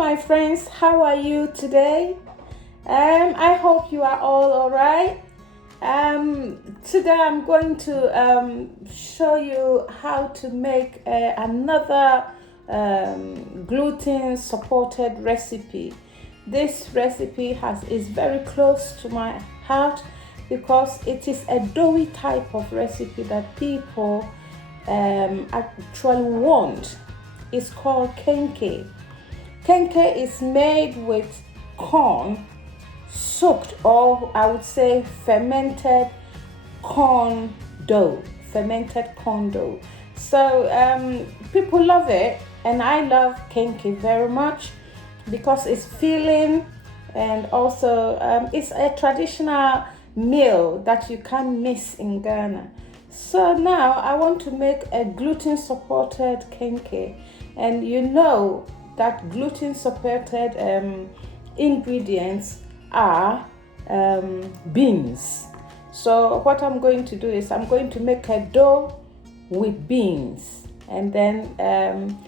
my friends, how are you today? I hope you are all right. Today I'm going to show you how to make another gluten supported recipe. This recipe is very close to my heart because it is a doughy type of recipe that people actually want. It's called Kenkey. Kenkey is made with corn soaked, or I would say fermented corn dough. So people love it, and I love Kenkey very much because it's filling, and also it's a traditional meal that you can't miss in Ghana. So now I want to make a gluten supported Kenkey, and you know that gluten supported ingredients are beans. So what I'm going to do is I'm going to make a dough with beans, and then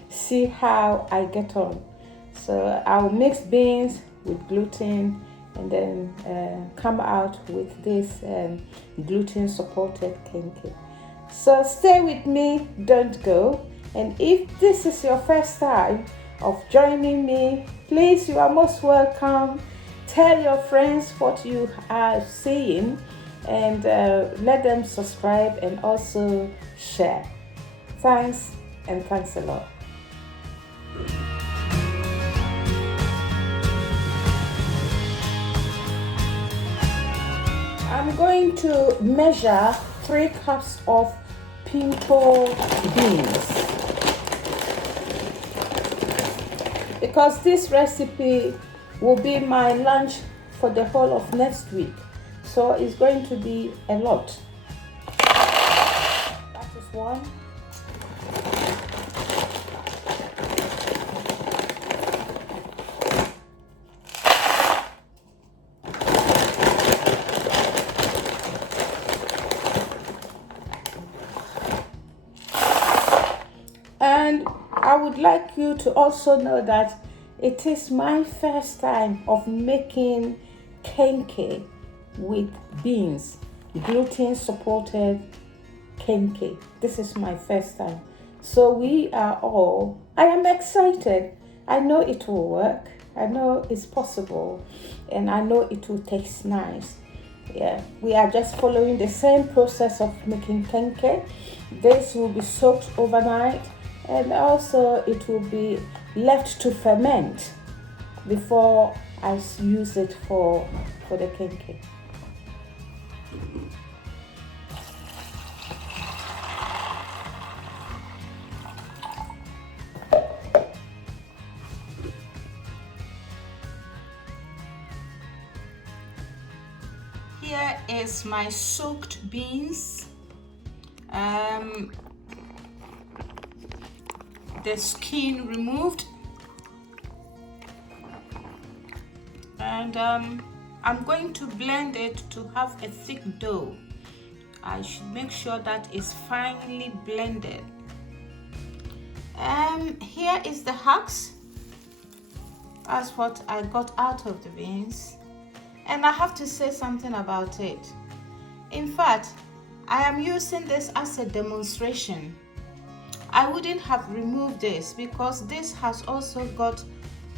see how I get on. So I'll mix beans with gluten, and then come out with this gluten supported Kenkey. So stay with me, don't go. And if this is your first time of joining me, please, you are most welcome. Tell your friends what you are seeing, and let them subscribe and also share. Thanks, and thanks a lot. I'm going to measure 3 cups of pinto beans, because this recipe will be my lunch for the whole of next week. So it's going to be a lot. That is one. And I would like you to also know that it is my first time of making Kenkey with beans, gluten supported Kenkey. This is my first time. So I am excited. I know it will work. I know it's possible, and I know it will taste nice. Yeah, we are just following the same process of making Kenkey. This will be soaked overnight, and also it will be left to ferment before I use it for the Kenkey. Here is my soaked beans. The skin removed, and I'm going to blend it to have a thick dough. I should make sure that it's finely blended. Here is the husk. That's what I got out of the beans, and I have to say something about it. In fact, I am using this as a demonstration. I wouldn't have removed this because this has also got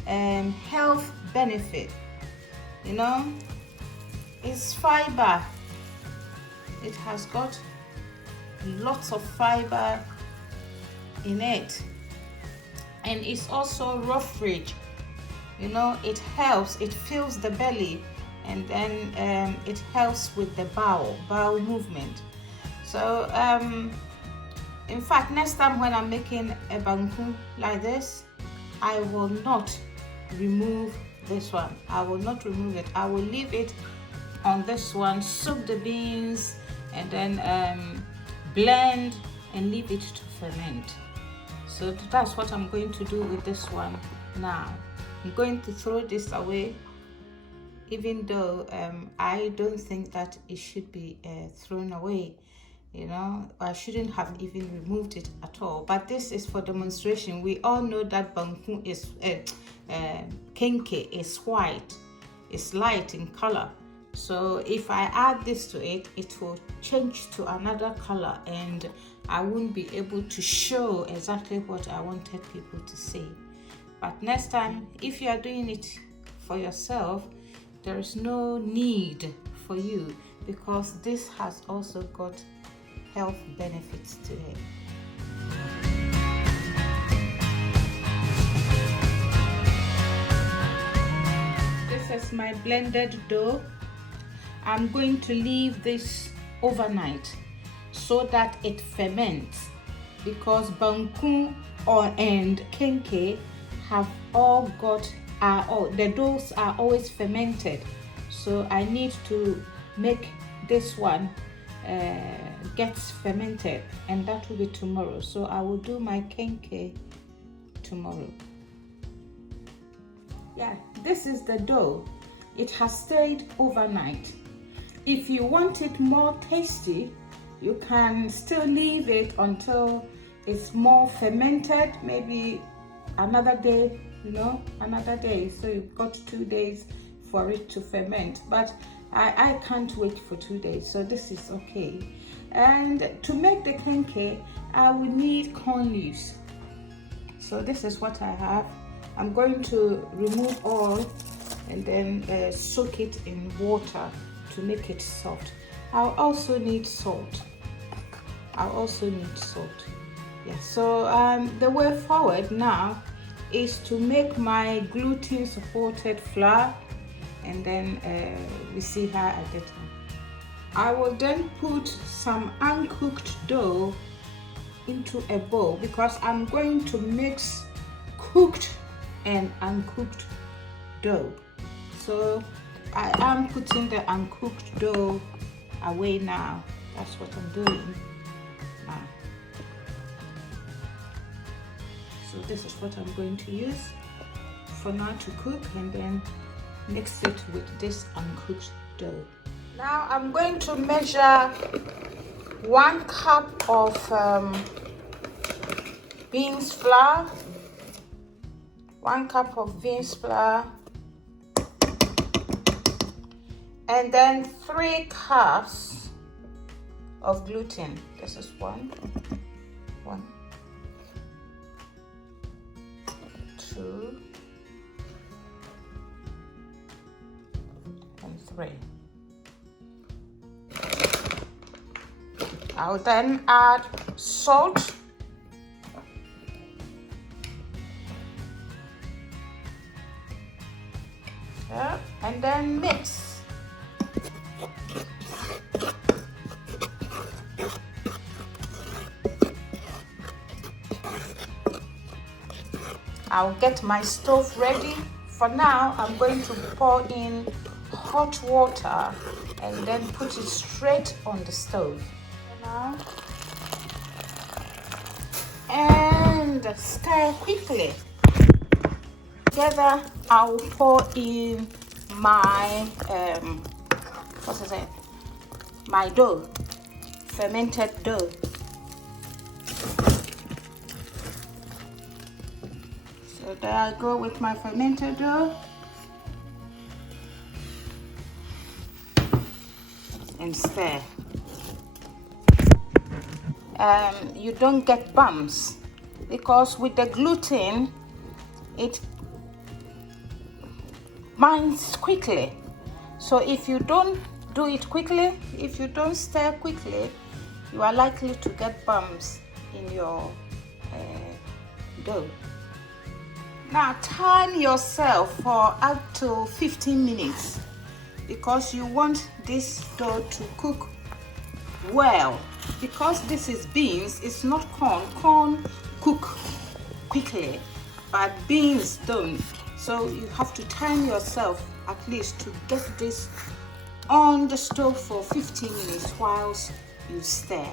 health benefit. You know, it's fiber. It has got lots of fiber in it, and it's also raw fridge. You know, it helps, it fills the belly, and then it helps with the bowel movement. So in fact, next time when I'm making a banku like this, I will not remove this one. I will not remove it. I will leave it on this one, soak the beans, and then blend and leave it to ferment. So that's what I'm going to do with this one now. I'm going to throw this away, even though I don't think that it should be thrown away. You know, I shouldn't have even removed it at all, but this is for demonstration. We all know that banku is Kenkey is white, it's light in color. So if I add this to it, it will change to another color and I won't be able to show exactly what I wanted people to see. But next time, if you are doing it for yourself, there is no need for you, because this has also got health benefits to it. This is my blended dough. I'm going to leave this overnight so that it ferments, because banku and kenkey have all got the doughs are always fermented. So I need to make this one gets fermented, and that will be tomorrow. So I will do my kenkey tomorrow. Yeah, this is the dough. It has stayed overnight. If you want it more tasty, you can still leave it until it's more fermented, maybe another day, another day. So you've got 2 days for it to ferment, but I can't wait for 2 days, so this is okay. And to make the kenkey, I will need corn leaves. So this is what I have. I'm going to remove all and then soak it in water to make it soft. I'll also need salt. Yeah, so the way forward now is to make my gluten supported flour, and then we see how I get on. I will then put some uncooked dough into a bowl, because I'm going to mix cooked and uncooked dough. So I am putting the uncooked dough away now. That's what I'm doing now. So this is what I'm going to use for now to cook, and then mix it with this uncooked dough. Now I'm going to measure 1 cup of beans flour, 1 cup of beans flour, and then 3 cups of gluten. This is 1, 2, and 3. I'll then add salt, and then mix. I'll get my stove ready. For now, I'm going to pour in hot water and then put it straight on the stove. Now, and stir quickly. Together, I'll pour in my my dough, fermented dough. So there I go with my fermented dough, and stir. You don't get bumps, because with the gluten it binds quickly. So if you don't do it quickly, if you don't stir quickly, you are likely to get bumps in your dough. Now time yourself for up to 15 minutes, because you want this dough to cook well. Because this is beans, it's not corn. Corn cook quickly, but beans don't. So you have to time yourself at least to get this on the stove for 15 minutes whilst you stir.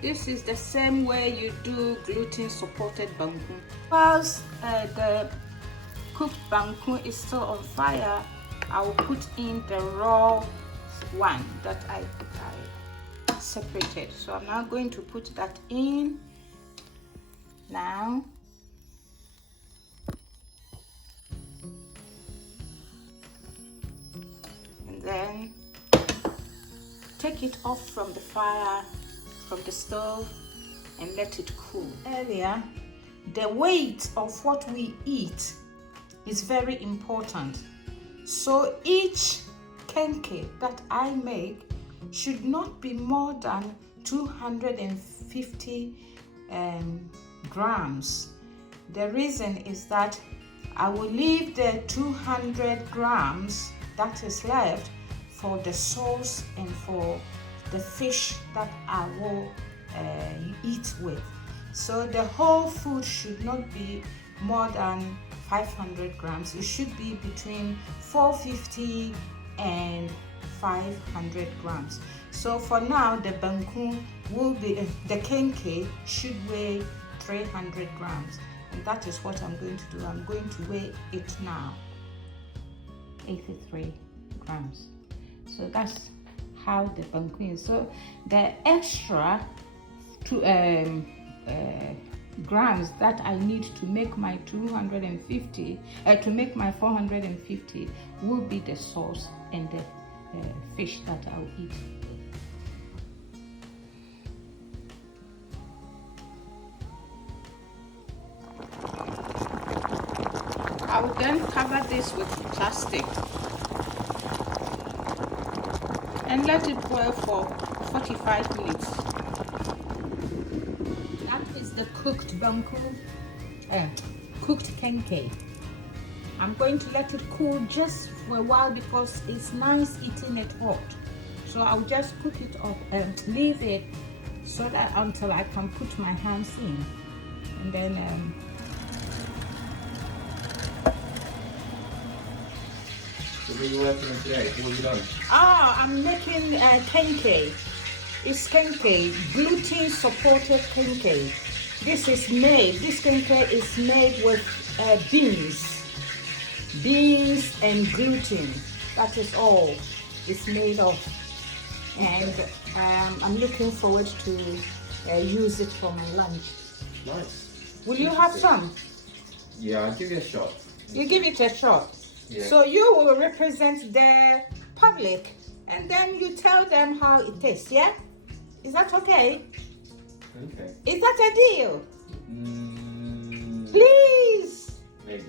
This is the same way you do gluten supported banku. Whilst the cooked banku is still on fire, I will put in the raw one that I separated. So I'm now going to put that in now. and then take it off from the fire, from the stove, and let it cool. Earlier, the weight of what we eat is very important. So each kenkey that I make should not be more than 250 grams. The reason is that I will leave the 200 grams that is left for the sauce and for the fish that I will eat with. So the whole food should not be more than 500 grams. It should be between 450 and 500 grams. So for now, the banku will be, the kenkey should weigh 300 grams. And that is what I'm going to do. I'm going to weigh it now. 83 grams. So that's how the banku is. So the extra grams that I need to make my 250, to make my 450 will be the sauce and the fish that I'll eat. I will then cover this with plastic and let it boil for 45 minutes. That is the cooked banku, cooked kenkey. I'm going to let it cool just for a while because it's nice eating it hot. So I'll just cook it up and leave it so that until I can put my hands in. And then so what are you working on today? What have you done? I'm making kenkey. It's kenkey, gluten supported kenkey. This kenkey is made with beans and gluten. That is all it's made of. And I'm looking forward to use it for my lunch. Nice. Will you have some? Yeah, I'll give you a shot. You give it a shot. Yeah. So you will represent the public and then you tell them how it tastes, yeah? Is that okay? Okay. Is that a deal? Mm, Please. maybe.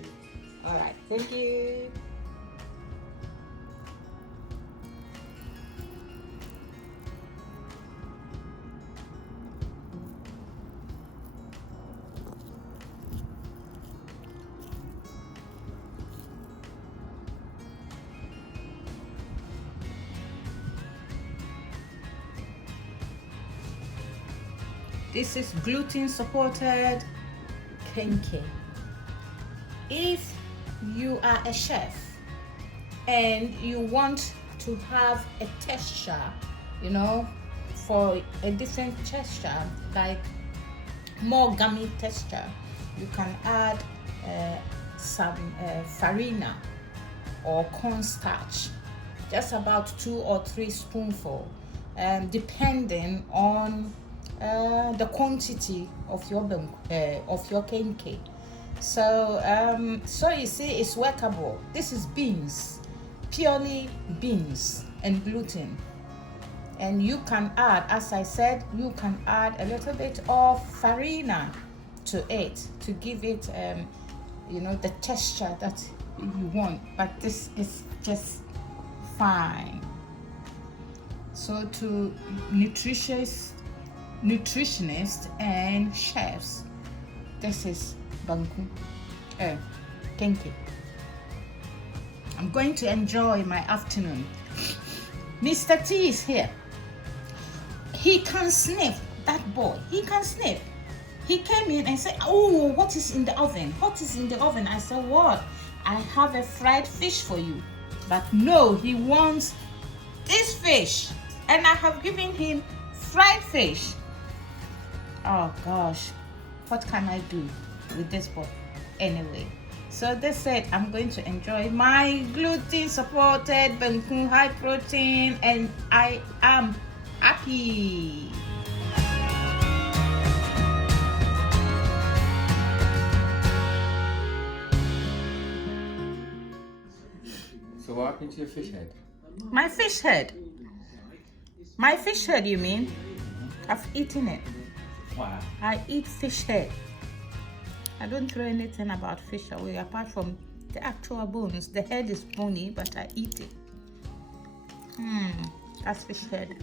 All right, thank you. This is gluten supported kenkey. If you are a chef and you want to have a texture, for a different texture, like more gummy texture, you can add some farina or cornstarch, just about 2 or 3 spoonfuls, depending on the quantity of your kenkey. So you see, it's workable. This is beans, purely beans and gluten. And you can add, as I said, you can add a little bit of farina to it to give it, the texture that you want. But this is just fine. So to nutritionists and chefs, this is kenkey. I'm going to enjoy my afternoon. Mr. T is here. He can sniff, that boy. He can sniff. He came in and said, "Oh, what is in the oven? What is in the oven?" I said, "What? I have a fried fish for you." But no, he wants this fish. And I have given him fried fish. Oh gosh, what can I do with this boy? Anyway, so that's it. I'm going to enjoy my gluten supported banku high protein, and I am happy. So what happened to your fish head? My fish head. My fish head, you mean? I've eaten it. Wow. I eat fish head. I don't throw anything about fish away apart from the actual bones. The head is bony, but I eat it. That's fish head.